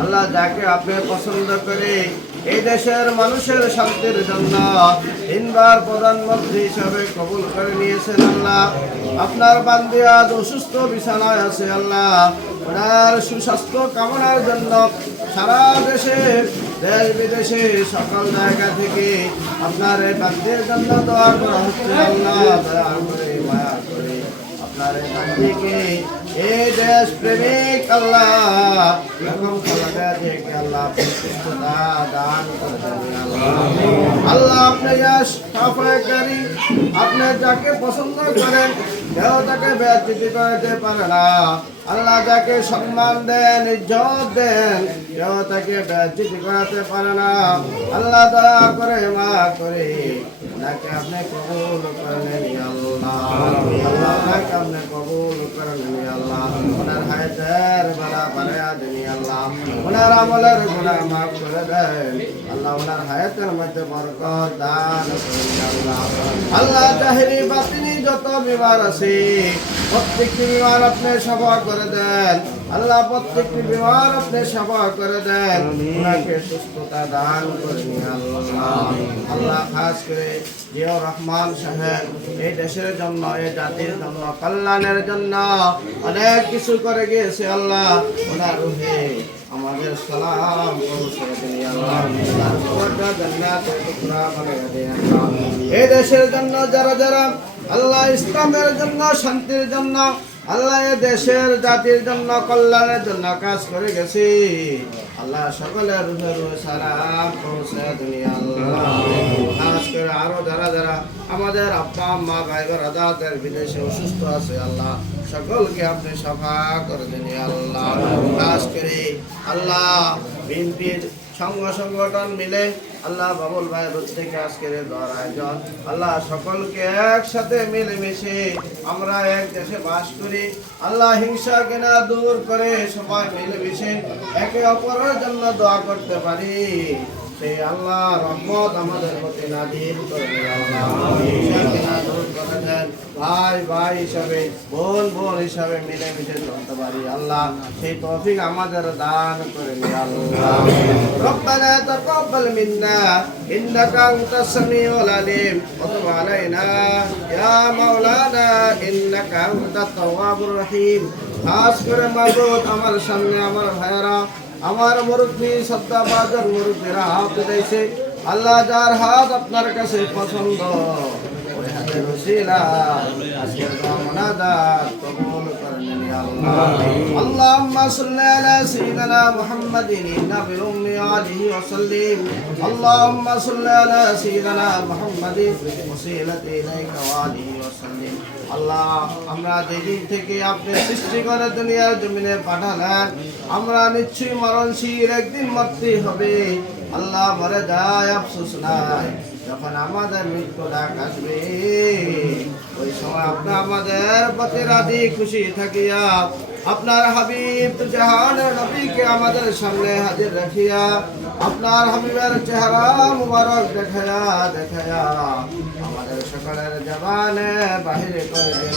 আল্লাহ যাকে আপনি পছন্দ করে এই দেশের মানুষের শান্তির জন্য তিনবার প্রধানমন্ত্রী হিসাবে কবুল করে নিয়েছেন আল্লাহ। আপনার বান্দি আজ অসুস্থ বিছানায় আছে আল্লাহ। ওনার সুস্বাস্থ্য কামনার জন্য সারা দেশে, দেশ বিদেশে সকল জায়গা থেকে আপনার এই বান্দির জন্য দোয়া করা হচ্ছে আল্লাহ। দয়া করে, মায়া করে আপনার এই বান্দিকে এই দেশ প্রেমিক আল্লাহ আল্লাহ আল্লাহ আল্লাহ আপনি যাকে পছন্দ করেন, কেউ তাকে পারে না। আল্লাহ সম্মান দেন, ইজ্জত দেন, কেউ তাকে ব্যতীত করাতে পারে না। আল্লাহ দয়া করে মা করে, ওনাকে আপনি কবুল করে নেন আল্লাহ। আল্লাহ ওনাকে আপনি কবুল করে নেন আল্লাহ ওনার হায়াতের বেলা বাড়াইয়া দেন আল্লাহ ওনার আমলের গুণা মাফ করে দেন আল্লাহ ওনার হায়াতের জাহেরি বাতিনি যত বিমার আছে, প্রত্যেকটি বিমার আপনি সভা করে দেন। আল্লাহ প্রত্যেকটি বিমার আপনি সভা করে দেন। ওনাকে সুস্থতা দান করেন আল্লাহ। আল্লাহ খাস করে রহমান সাহেব, এই দেশের জন্য, এই জাতির জন্য, কল্যাণের জন্য অনেক কিছু করে গিয়েছে আল্লাহ। ওনার রুহে আমাদের সালাম এই দেশের জন্য যারা যারা আল্লাহ ইসলামের জন্য, শান্তির জন্য, আল্লাহ দেশের জাতির জন্য, কল্যাণের জন্য কাজ করে গেছি। আল্লাহ সকলের আল্লাহ। করে আরও যারা যারা আমাদের আব্বা, আম্মা, ভাই রাজাদের বিদেশে অসুস্থ আছে, আল্লাহ সকলকে আপনি সফা করে দিন আল্লাহ। খাস করে আল্লাহ বিএনপির সংঘ সংগঠন মিলে আল্লাহ বাবুল ভাই রোজ থেকে আজকের দোয়ার আয়োজন। আল্লাহ সকলকে একসাথে মিলেমিশে আমরা এক দেশে বাস করি। আল্লাহ হিংসা কেনা দূর করে সবাই মিলেমিশে একে অপরের জন্য দোয়া করতে পারি। সেই আল্লাহ রহমত আমাদের প্রতি নাজিল করবে আল্লাহ হিংসা কেনা দূর করে দেন ভাই ভাই হিসাবে বোন বোন হিসাবে মিলেমিশে চলতে পারি আল্লাহ সেই তৌফিক আমাদের দান করে নি আল্লাহ ربنا تقبل منا إنك أنت السميع العليم وتب علينا يا مولانا إنك أنت التواب الرحيم খাস করে মাবুদ আমার সামনে আমার ভাইয়েরা আমার মুরব্বী সদ্দা বাজার মুরব্বীরা হাত দিয়েছে আল্লাহ যার হাত আপনার কাছে পছন্দ ওই হাতের উসিলা আজকের মোনাজাত কবুল করে নিন আল্লাহ اللهم صل على سيدنا محمد النبي الأمي عليه وسلم اللهم صل على سيدنا محمد وسيلة إليك وآله وسلم আল্লাহ, আমরা যেদিন থেকে আপনি সৃষ্টি করে দুনিয়ার জমিনে পাঠালেন, আমরা নিশ্চয়ই মরণশীল একদিন মরতেই হবে। আল্লাহ মরে যায় আফসোস নাই। যখন আমাদের মৃত্যু ডাক আসবে, ওই সময় আপনি আমাদের প্রতি রাজি খুশি থাকিয়া আপনার হাবিব জাহানের নবীকে আমাদের সামনে হাজির রাখিয়া আপনার হাবিবের চেহারা মুবারক দেখায়া দেখায়া আমাদের সকলের জবানে বাহিরে করে দিন